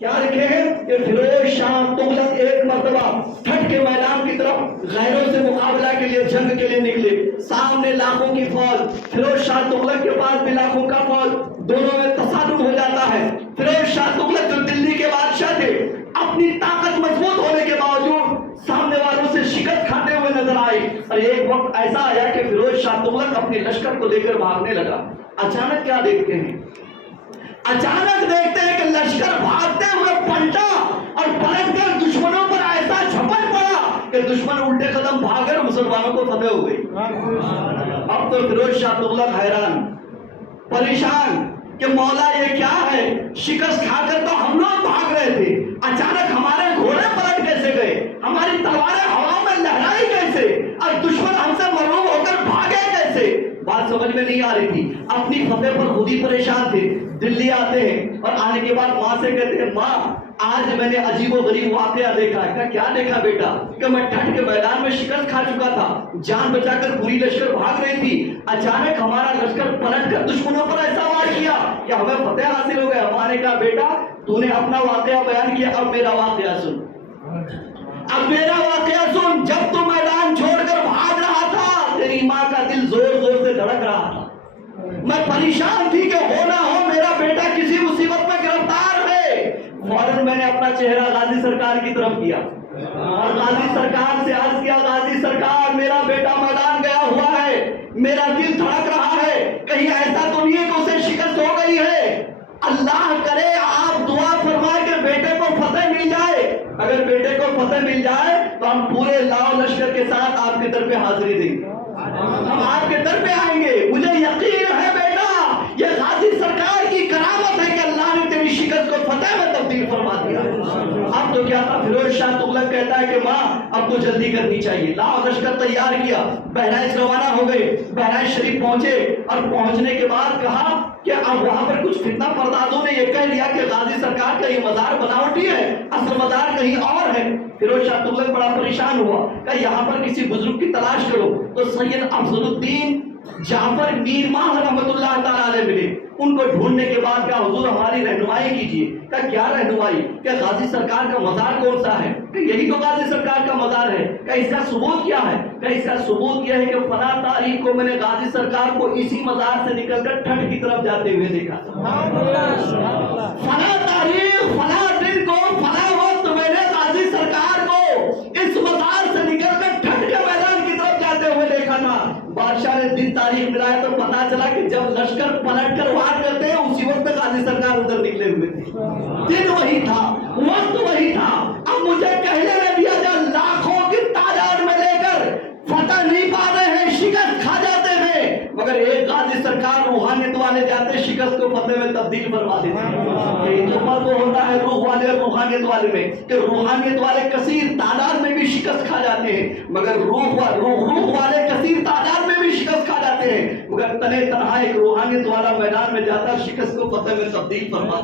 کیا لکھے ہیں کہ فیروز شاہ تغلق ایک مرتبہ ٹھٹ کے میدان کی طرف غیروں سے مقابلہ کے لیے جنگ کے لیے نکلے. سامنے لاکھوں کی فوج، فیروز شاہ تغلق کے پاس بھی لاکھوں کا فوج، دونوں میں تصادم ہو جاتا ہے. فیروز شاہ تغلق جو دلی کے بادشاہ تھے، اپنی طاقت مضبوط ہونے کے باوجود سامنے والوں سے شکست کھاتے ہوئے نظر آئے. اور ایک وقت ایسا آیا کہ فیروز شاہ تغلق اپنے لشکر کو لے کر بھاگنے لگا. اچانک کیا دیکھتے ہیں؟ اچانک دیکھتے ہیں کہ لشکر بھاگتے ہوئے پلٹا اور پلٹ کر دشمنوں پر ایسا جھپٹ پڑا کہ دشمن الٹے قدم بھاگے اور مسلمانوں کو فتح ہو گئی. اب تو فیروز شاہ تغلق حیران پریشان کہ مولا یہ کیا ہے، شکست کھا کر تو ہم لوگ بھاگ رہے تھے، اچانک ہمارے گھوڑے پلٹ کیسے گئے، ہماری تلواریں ہوا میں لہرائی کیسے، اور دشمن ہم سے مرعوب ہو کر بھاگے کیسے؟ بات سمجھ میں نہیں آ رہی تھی. اپنی فتح پر خود ہی پریشان تھے. دلی آتے ہیں اور آنے کے بعد ماں سے کہتے ہیں، ماں آج میں نے عجیب و غریب واقعہ دیکھا ہے. کہا کیا دیکھا بیٹا؟ کہ میں ٹھٹ کے میدان میں شکست کھا چکا تھا، جان بچا کر پوری لشکر بھاگ رہی تھی، اچانک ہمارا لشکر پلٹ کر دشمنوں پر ایسا وار کیا کہ ہمیں فتح حاصل ہو گیا. ماں نے کہا بیٹا تو نے اپنا واقعہ بیان کیا، اب میرا واقعہ سن. اب میرا واقعہ سن. جب تو میدان چھوڑ کر بھاگ رہا تھا، تیری ماں کا دل زور زور سے دھڑک رہا تھا. میں پریشان تھی کہ ہو نہ ہو میرا بیٹا کسی مصیبت میں گرفتار ہے. فوراً میں نے اپنا چہرہ غازی سرکار کی طرف کیا اور غازی سرکار سے عرض کیا، غازی سرکار میرا بیٹا میدان گیا ہوا ہے، میرا دل دھڑک رہا ہے، کہیں ایسا تو نہیں ہے کہ اسے شکست ہو گئی ہے. اللہ کرے آپ دعا فرمائے کہ بیٹے کو فتح مل جائے. اگر بیٹے کو فتح مل جائے تو ہم پورے لاؤ لشکر کے ساتھ آپ کے در پہ حاضری دیں گے، ہم آپ کے در پہ آئیں گے. مجھے یقین ہے بیٹا یہ غازی سرکار کی کرامت ہے کہ اللہ نے تیری شکست کو فتح میں تبدیل فرما دیا. اب تو کیا تھا، فیروز شاہ تغلق کہتا ہے کہ ماں اب تو جلدی کرنی چاہیے. لاؤ لشکر تیار کیا، بہرائچ روانہ ہو گئے. بہرائچ شریف پہنچے اور پہنچنے کے بعد کہا کہ اب وہاں پر کچھ فتنہ پردازوں نے یہ کہہ دیا کہ غازی سرکار کا یہ مزار بناوٹی ہے، اصل مزار کہیں اور ہے. فیروز شاہ تغلق بڑا پریشان ہوا کہ یہاں پر کسی بزرگ کی تلاش کرو. تو سید افضل الدین جعفر میر ماہ رحمۃ اللہ تعالیٰ علیہ ملے. ان کو ڈھونڈنے کے بعد کہا حضور ہماری رہنمائی کیجیے. کہ کیا رہنمائی؟ کہ غازی سرکار کا مزار کون سا ہے؟ کہ یہی تو غازی سرکار کا مزار ہے. کہ اس کا ثبوت کیا ہے؟ کہ اس کا ثبوت یہ ہے کہ فلاں تاریخ کو میں نے غازی سرکار کو اسی مزار سے نکل کر ٹھٹ کی طرف جاتے ہوئے دیکھا. فلاں تاریخ فلاں دن کو فلاں وقت میں نے غازی سرکار کو اس مزار سے نکل کر ٹھٹ کے میدان کی طرف جاتے ہوئے دیکھا تھا. بادشاہ نے دن تاریخ ملایا تو پتا چلا کہ جب لشکر پلٹ کر وار کرتے ہیں اسی وقت غازی سرکار ادھر نکلے ہوئے تھے. دن وہی تھا، وقت وہی تھا. اب مجھے کہنے میں بھی جب لاکھوں کی تعداد میں لے کر فتح نہیں پا رہے ہیں، شکست کھا جاتے ہیں، مگر ایک غازی سرکار روحانیت والے جاتے شکست کو فتح میں تبدیل فرما دیتے ہیں. یہ جو فرق ہوتا ہے روح والے اور روحانیت والے میں، کہ روحانیت والے کثیر تعداد میں بھی شکست کھا جاتے ہیں، مگر روح والے کثیر تعداد میں بھی شکست کھا جاتے ہیں، مگر تنے تنہا ایک روحانیت والا میدان میں جاتا شکست کو فتح میں تبدیل فرما